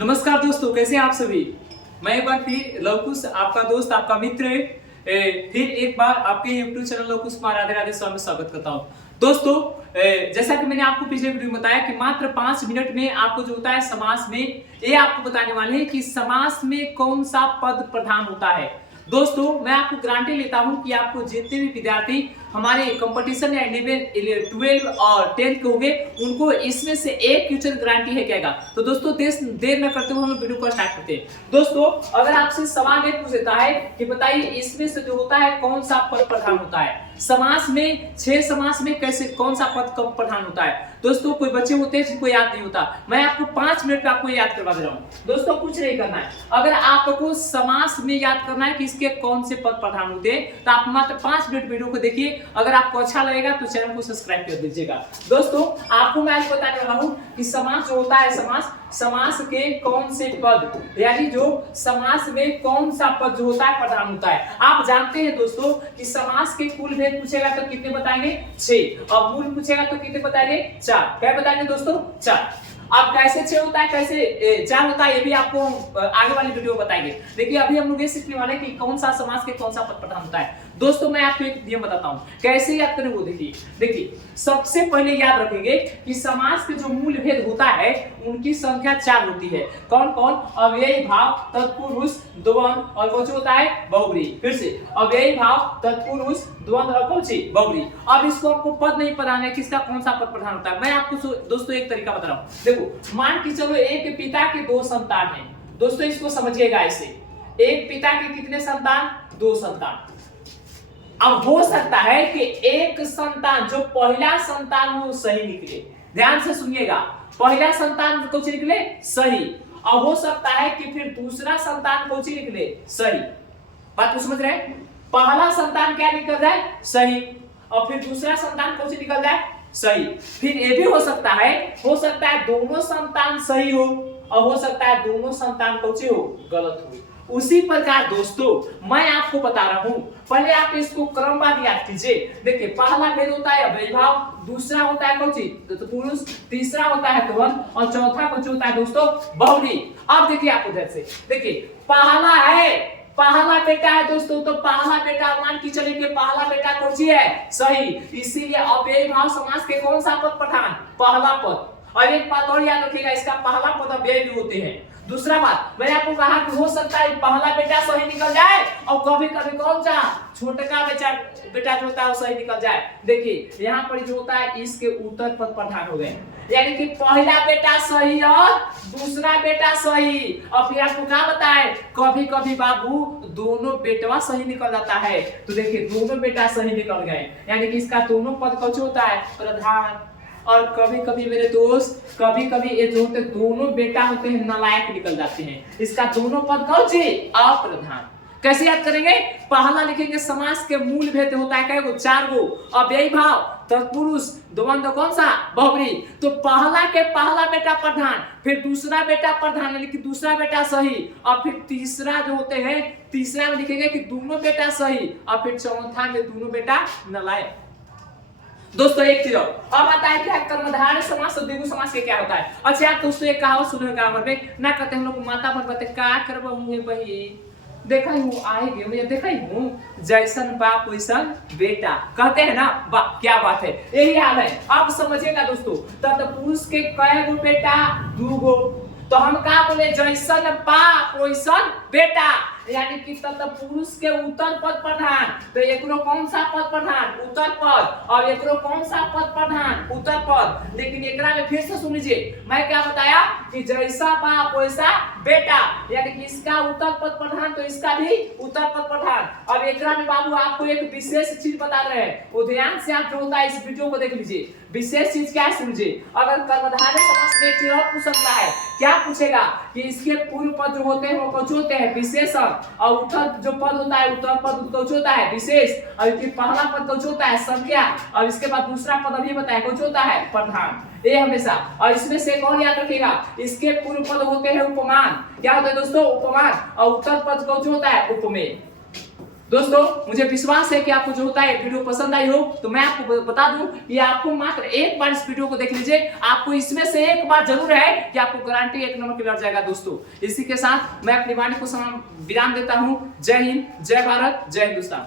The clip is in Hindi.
नमस्कार दोस्तों, कैसे हैं आप सभी। मैं एक बार फिर लवकुश आपका दोस्त, आपका मित्र फिर एक बार आपके YouTube चैनल लवकुश कुमार राधे राधे स्वामी में स्वागत करता हूं। दोस्तों, जैसा कि मैंने आपको पिछले वीडियो में बताया कि मात्र 5 मिनट में आपको जो होता है समास में, ये आपको बताने वाले हैं कि समास में कौन सा पद प्रधान होता है। दोस्तों, मैं आपको गारंटी लेता हूं कि आपको जितने भी विद्यार्थी हमारे कंपटीशन या 12 और 10 के होंगे, उनको इसमें से एक फ्यूचर गारंटी है क्या। तो दोस्तों, देर न करते हुए हम वीडियो को स्टार्ट करते हैं। दोस्तों, अगर आपसे सवाल ये पूछ देता है कि बताइए इसमें से जो होता है कौन सा पद प्रधान होता है समास में, 6 समास में कैसे कौन सा पद कब प्रधान होता है। दोस्तों, कोई बच्चे होते हैं जिनको याद नहीं होता, मैं आपको 5 मिनट में आपको याद करवा दे रहा हूं। दोस्तों, कुछ नहीं करना है, अगर आपको समास में याद करना है कि इसके कौन से पद प्रधान होते हैं तो आप मात्र 5 मिनट वीडियो को देखिए। अगर आपको अच्छा लगेगा तो चैनल को सब्सक्राइब कर दीजिएगा। दोस्तों, आपको मैं आज बताने वाला हूं कि समास जो होता है, समास के कौन से पद, यानी जो समास में कौन सा पद जो होता है प्रधान होता है। आप जानते हैं दोस्तों कि समास के कुल भेद पूछेगा तो कितने बताएंगे, 6, और मूल पूछेगा तो कितने बताएंगे, 4। क्या बताएंगे दोस्तों, 4। अब कैसे 6 होता है, कैसे 4 होता है, ये भी आपको आगे वाली वीडियो में बताएंगे। देखिए, अभी हम लोग ये सीखने वाले हैं कि कौन सा समास के कौन सा पद प्रधान होता है। दोस्तों, मैं आपको एक नियम बताता हूं कैसे याद करें, वो देखिए सबसे पहले याद रखेंगे कि समास के जो मूल भेद होता है उनकी संख्या 4 होती है। कौन कौन, अव्ययी भाव, तत्पुरुष, द्वंद और कौन होता है, बहुब्री। फिर से अव्ययी भाव, तत्पुरुष, द्वंद और कौन बहुब्री। अब इसको आपको पद नहीं पता है किसका कौन सा पद प्रधान होता है। मैं आपको दोस्तों एक तरीका बता रहा हूं। देखो, मान के चलो एक पिता के 2 संतान हैं। दोस्तों, इसको समझिएगा ऐसे, एक पिता के कितने संतान, 2 संतान। अब हो सकता है कि एक संतान, जो पहला संतान वो सही निकले, ध्यान से सुनिएगा, पहला संतान कौन सी निकले, सही। और हो सकता है कि फिर दूसरा संतान कौन सी निकले, सही। बात को समझ रहे हैं, पहला संतान क्या निकल जाए, सही, और फिर दूसरा संतान कौन सी निकल जाए, सही। फिर ये भी हो सकता है दोनों संतान सही हो, और हो सकता है दोनों संतान कौन सी हो, गलत हो। उसी प्रकार दोस्तों, मैं आपको बता रहा हूं, पहले आप इसको क्रमवार याद कीजिए। देखिए, पहला भेद होता है अव्ययी भाव, दूसरा होता है कौन सी, तत्पुरुष, तीसरा होता है द्वंद, और चौथा कौन होता है दोस्तों, बहुब्री। अब देखिए, आप उधर से देखिए, पहला बेटा है दोस्तों, तो पहला बेटा मान की चलिए कि पहला बेटा कौन सी है, सही। इसीलिए अव्ययी भाव समास के कौन सा पद प्रधान, पहला पद। और एक बात और याद रखिएगा, इसका पहला पद अव्ययी भी होते हैं। दूसरा बात, मैंने आपको कहा कि हो सकता है पहला बेटा सही निकल जाए, और कभी कभी कौन सा छोटा बेटा जो होता है वो सही निकल जाए। देखिए, यहाँ पर जो होता है इसके उत्तर पद प्रधान हो गए, यानी कि पहला बेटा सही और दूसरा बेटा सही। और फिर आपको क्या बताए, कभी कभी बाबू दोनों बेटवा सही निकल जाता है। तो देखिए, दोनों बेटा सही निकल गए, यानी कि इसका दोनों पद कौन होता है, प्रधान। और कभी कभी मेरे दोस्त, कभी कभी ये जो होते दोनों बेटा होते हैं नालायक निकल जाते हैं, इसका दोनों पद कौन सी, अप्रधान। कैसे याद करेंगे, पहला लिखेंगे समास के मूल भेद होता है क्या, 4 गो, अव्ययी भाव, तत्पुरुष, द्वंद कौन सा, बहुब्री। तो पहला बेटा प्रधान, फिर दूसरा बेटा प्रधान यानी कि दूसरा बेटा सही, और फिर तीसरा जो होते हैं, तीसरा में लिखेंगे कि दोनों बेटा सही, और फिर चौथा में दोनों बेटा नालायक। दोस्तों, एक चीज अब आता है क्या, कर्मधारय समास और द्विगु समास के क्या होता है। अच्छा दोस्तों, एक कहावत सुनो, ग्रामर में ना कहते हम लोग माता पर कहते का करबो मुहे बही, देखा ही हूँ आएगी, मैं देखा ही हूँ जैसन बाप वैसन बेटा, कहते हैं ना, वाह क्या बात है, यही हाल है। अब समझिएगा दोस्तों, तत्पुरुष के कई गो बेटा, 2 गो, तो हम क्या बोले, जैसन बाप वैसन बेटा, यानी कि तत्पुरुष के उत्तर पद प्रधान। तो एकरो कौन सा पद प्रधान, उत्तर पद, और एकरो कौन सा पद प्रधान, उत्तर पद। लेकिन एकरा में फिर से सुन लीजिए, मैं क्या बताया कि जैसा बाप वैसा बेटा, यानी कि इसका उत्तर पद प्रधान तो इसका भी उत्तर पद प्रधान। अब एकरा में बाबू आपको एक विशेष चीज बता रहे हैं, वो ध्यान से आप जो होता है इस वीडियो को देख लीजिए। विशेष चीज क्या है समझिए, अगर कर्मधारय समास में एक चीज और पूछ सकता है, क्या पूछेगा कि इसके पूर्व पद जो होते हैं वो कौन होते हैं, विशेषण, और उत्तर जो पद होता है, उत्तर पद कौन होता है, विशेष, और इसके पहला पद कौन होता है, संज्ञा, और इसके बाद दूसरा पद अभी बताया कौन होता है, प्रधान। ये हमेशा, और इसमें से कौन याद रखेगा, इसके पूर्व पद होते हैं उपमान। क्या होते हैं दोस्तों, उपमान, और उत्तर पद कौन होता है, उपमेय। दोस्तों मुझे विश्वास है कि आपको जो होता है वीडियो पसंद आई हो। तो मैं आपको बता दूं, ये आपको मात्र एक बार इस वीडियो को देख लीजिए, आपको इसमें से एक बार जरूर है कि आपको गारंटी 1 नंबर क्लियर जाएगा। दोस्तों इसी के साथ मैं अपनी वाणी को विराम देता हूं। जय हिंद, जय भारत, जय हिंदुस्तान।